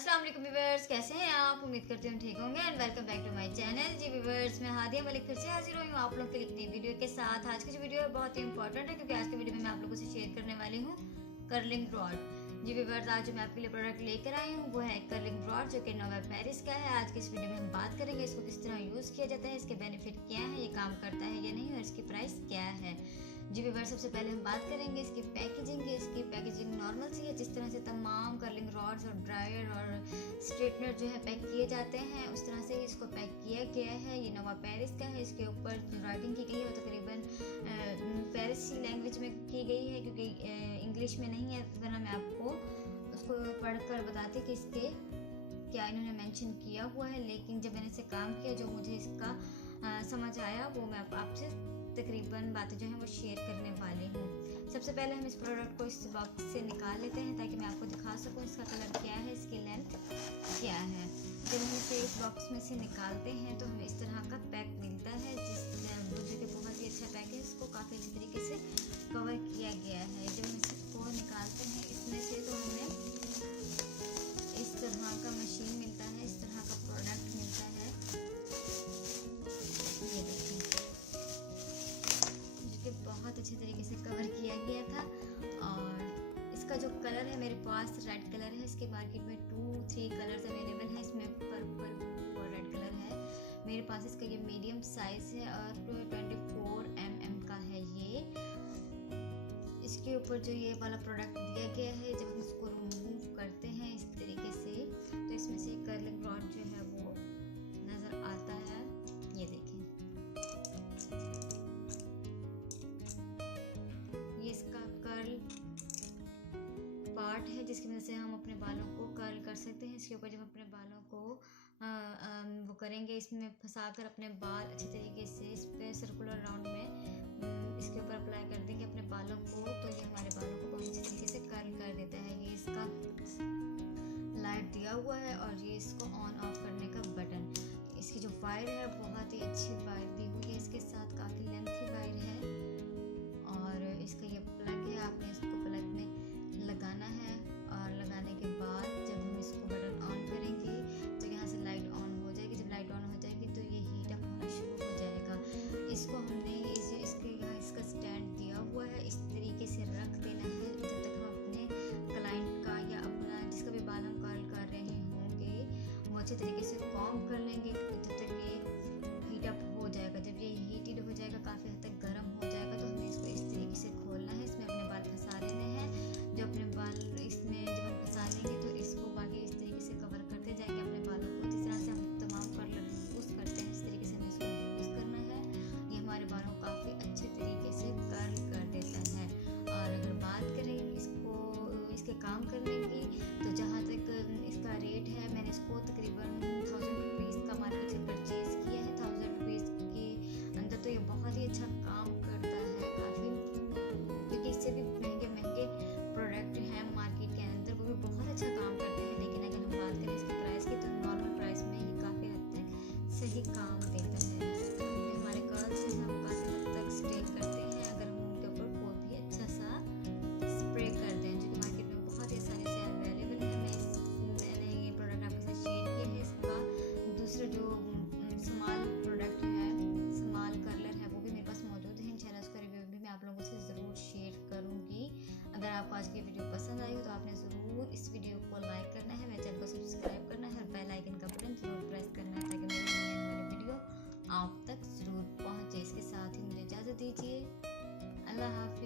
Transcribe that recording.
अस्सलाम वालेकुम व्यूअर्स, कैसे हैं आप? उम्मीद करती हूँ ठीक होंगे and welcome back to my channel. जी व्यूअर्स, मैं हादिया मलिक फिर से हाजिर हुई हूँ आप लोगों के लिए एक नई वीडियो के साथ। आज की जो वीडियो है बहुत ही इंपॉर्टेंट है क्योंकि आज की वीडियो में मैं आप लोगों से शेयर करने वाली हूँ कर्लिंग रॉड। जी व्यूअर्स, आज जो मैं आपके लिए प्रोडक्ट लेकर आई हूँ वो है कर्लिंग रॉड, जो कि नोवा पेरिस का है। आज की इस वीडियो में हम बात करेंगे इसको किस तरह यूज़ किया जाता है, इसके बेनिफिट क्या है, ये काम करता है या नहीं और इसकी प्राइस क्या है। जी व्यूअर्स, सबसे पहले हम बात करेंगे इसकी पैकेजिंग की। इसकी पैकेजिंग नॉर्मल सी है, जिस तरह से तमाम कर्लिंग रॉड्स और ड्रायर और स्ट्रेटनर जो है पैक किए जाते हैं उस तरह से इसको पैक किया गया है। ये नोवा पेरिस का है। इसके ऊपर जो राइटिंग की गई है वो तकरीबन पेरिसी लैंग्वेज में की गई है क्योंकि इंग्लिश में नहीं है, वरना मैं आपको उसको पढ़कर बताती कि इसके क्या इन्होंने मेंशन किया हुआ है। लेकिन जब मैंने इसे काम किया, जो मुझे इसका समझ आया वो मैं आपसे तकरीबन बातें जो हैं वो शेयर करने वाली हूँ। सबसे पहले हम इस प्रोडक्ट को इस बॉक्स से निकाल लेते हैं ताकि मैं आपको दिखा सकूँ इसका कलर क्या है, इसकी लेंथ क्या है। जब हम इसे इस बॉक्स में से निकालते हैं तो हमें इस तरह का पैक मिलता है, जो कि बहुत ही अच्छा पैक है। इसको काफ़ी अच्छे तरीके से कवर किया गया है। जब हम इसको निकालते हैं इसमें से तो हमें इस तरह का मशीन मिलता है, इस तरह का प्रोडक्ट मिलता है। ये देखिए, जो कि बहुत अच्छे तरीके से कवर किया गया था। और इसका जो कलर है, मेरे पास रेड कलर है। इसके मार्केट में 2-3 कलर्स अवेलेबल हैं। इसमें पर्पल और रेड कलर है। मेरे पास इसका ये मीडियम साइज़ है और 24 mm का है ये। इसके ऊपर जो ये वाला प्रोडक्ट दिया गया है, जब हम इसको रिमूव करते हैं इस तरीके से तो इसमें से कर्लिंग रॉड जो है वो नज़र आता है। ये देखें, ये इसका कर्ल पार्ट है जिसकी वजह से हम अपने बालों को कर्ल कर सकते हैं। इसके ऊपर जब अपने बालों को वो करेंगे, इसमें फंसाकर अपने बाल अच्छे तरीके से इस पे सर्कुलर राउंड में इसके ऊपर अप्लाई कर देंगे अपने बालों को, तो ये हमारे बालों को बहुत अच्छे तरीके से कर्ल कर देता है। ये इसका लाइट दिया हुआ है और ये इसको ऑन ऑफ करने का बटन। इसकी जो वायर है बहुत ही अच्छी वायर दी हुई है, इसके साथ काफ़ी लेंथी वायर है। और इसका ये प्लग है, आपने इसको प्लग में लगाना है और लगाने के बाद जब हम इसको बटन ऑन करेंगे तो यहाँ से लाइट ऑन हो जाएगी। जब लाइट ऑन हो जाएगी तो ये हीट अप होना शुरू हो जाएगा। इसको हमने इसका स्टैंड दिया हुआ है, इस तरीके से रख देना है जब तक हम अपने क्लाइंट का या अपना जिसका भी बाल हम कर्ल कर रहे होंगे वो अच्छे तरीके से कॉम्ब कर लेंगे जब तक ये हीट अप हो जाएगा। जब ये हीटेड हो जाएगा, काफ़ी हद तक गर्म हो जाएगा, तो हमें इसको इस तरीके से खोलना है। इसमें अपने बाल फंसा लेने हैं। जो अपने बाल इसमें जब हम फंसा लेंगे तो इसको बाकी इस तरीके से कवर करते जाएंगे अपने बालों को। जिस तरह से हम तमाम कर्लर यूज़ करते हैं इस तरीके से हमें इसको यूज़ करना है। ये हमारे बालों को काफ़ी अच्छे तरीके से कर्ल कर देता है। और अगर बात करें इसके काम करने की, तो जहाँ तक इसका रेट है, मैंने इसको तकरीबन 1000 रुपीज़ का मार्केट से परचेज़ किया है। 1000 रुपीज़ के अंदर तो ये बहुत ही अच्छा काम करता है काफ़ी, क्योंकि इससे भी महंगे प्रोडक्ट हैं मार्केट के अंदर, वो भी बहुत अच्छा काम करते हैं। लेकिन अगर हम बात करें इसकी प्राइस की, तो नॉर्मल प्राइस में ही काफ़ी हद तक सही काम देता है। हमारे कर्ल्स से हम काफ़ी हद तक स्टे करते हैं अगर हम उनके ऊपर कोई भी अच्छा सा स्प्रे कर दें, जो कि मार्केट में बहुत ही आसानी से अवेलेबल है। मैंने ये प्रोडक्ट आपके साथ शेयर किया है। इसका दूसरा जो स्मॉल प्रोडक्ट है, स्मॉल कर्लर है, वो भी मेरे पास मौजूद है। इंशाल्लाह उसका रिव्यू भी मैं आप लोगों से ज़रूर शेयर करूँगी। अगर आपको आज की वीडियो पसंद आई हो तो आपने ज़रूर इस वीडियो को लाइक करना है, मेरे चैनल को सब्सक्राइब करना है और बेल आइकन का बटन ज़रूर प्रेस करना है ताकि मेरी नई आने वाली वीडियो आप तक ज़रूर पहुँचे। इसके साथ ही मुझे इजाज़त दीजिए। अल्लाह हाफ़िज़।